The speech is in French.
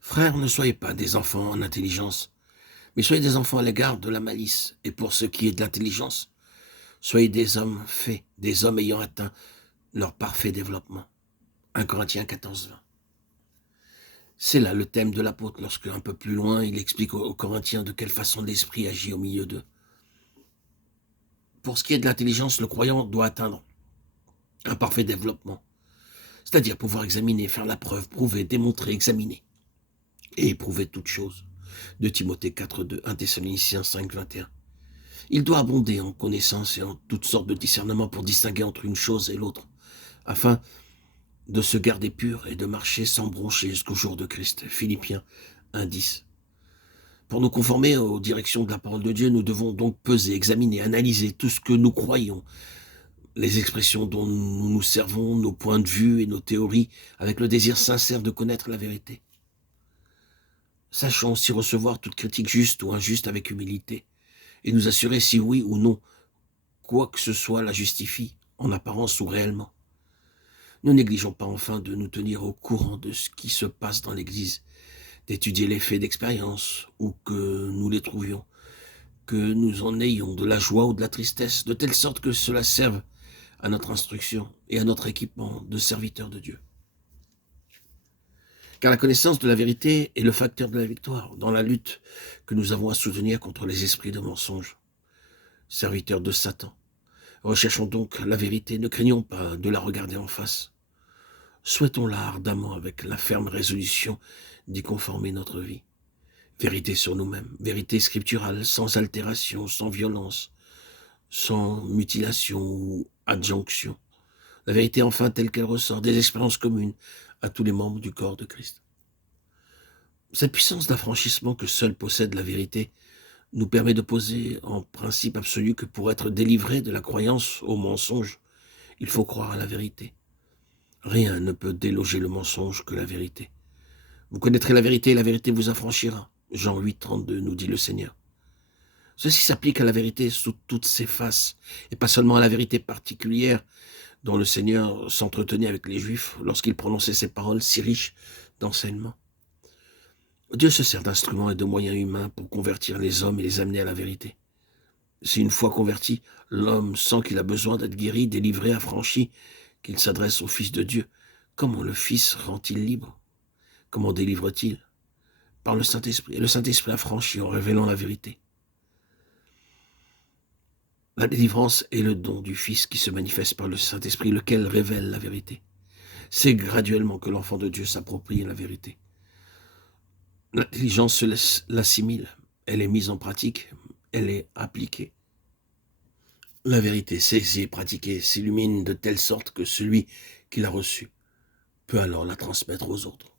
Frères, ne soyez pas des enfants en intelligence, mais soyez des enfants à l'égard de la malice. Et pour ce qui est de l'intelligence, soyez des hommes faits, des hommes ayant atteint leur parfait développement. 1 Corinthiens 14, 20. C'est là le thème de l'apôtre, lorsque, un peu plus loin, il explique aux Corinthiens de quelle façon l'esprit agit au milieu d'eux. Pour ce qui est de l'intelligence, le croyant doit atteindre un parfait développement, c'est-à-dire pouvoir examiner, faire la preuve, prouver, démontrer, examiner et éprouver toutes choses. De Timothée 4,2, 1 Thessaloniciens 5, 21. Il doit abonder en connaissances et en toutes sortes de discernements pour distinguer entre une chose et l'autre, afin de se garder pur et de marcher sans broncher jusqu'au jour de Christ. Philippiens 1,10. Pour nous conformer aux directions de la parole de Dieu, nous devons donc peser, examiner, analyser tout ce que nous croyons, les expressions dont nous nous servons, nos points de vue et nos théories, avec le désir sincère de connaître la vérité. Sachons aussi recevoir toute critique juste ou injuste avec humilité, et nous assurer si oui ou non, quoi que ce soit la justifie, en apparence ou réellement. Ne négligeons pas enfin de nous tenir au courant de ce qui se passe dans l'Église, d'étudier les faits d'expérience, où que nous les trouvions, que nous en ayons de la joie ou de la tristesse, de telle sorte que cela serve à notre instruction et à notre équipement de serviteurs de Dieu. Car la connaissance de la vérité est le facteur de la victoire dans la lutte que nous avons à soutenir contre les esprits de mensonge, serviteurs de Satan. Recherchons donc la vérité, ne craignons pas de la regarder en face. Souhaitons-la ardemment avec la ferme résolution d'y conformer notre vie. Vérité sur nous-mêmes, vérité scripturale, sans altération, sans violence, sans mutilation ou adjonction. La vérité enfin telle qu'elle ressort des expériences communes à tous les membres du corps de Christ. Cette puissance d'affranchissement que seule possède la vérité nous permet de poser en principe absolu que pour être délivré de la croyance au mensonge, il faut croire à la vérité. Rien ne peut déloger le mensonge que la vérité. Vous connaîtrez la vérité et la vérité vous affranchira. Jean 8, 32 nous dit le Seigneur. Ceci s'applique à la vérité sous toutes ses faces, et pas seulement à la vérité particulière dont le Seigneur s'entretenait avec les Juifs lorsqu'il prononçait ces paroles si riches d'enseignement. Dieu se sert d'instruments et de moyens humains pour convertir les hommes et les amener à la vérité. Si une fois converti, l'homme sent qu'il a besoin d'être guéri, délivré, affranchi, qu'il s'adresse au Fils de Dieu, comment le Fils rend-il libre? Comment délivre-t-il? Par le Saint-Esprit. Et le Saint-Esprit affranchit en révélant la vérité. La délivrance est le don du Fils qui se manifeste par le Saint-Esprit, lequel révèle la vérité. C'est graduellement que l'enfant de Dieu s'approprie la vérité. L'intelligence l'assimile, elle est mise en pratique, elle est appliquée. La vérité saisie et pratiquée s'illumine de telle sorte que celui qui l'a reçue peut alors la transmettre aux autres.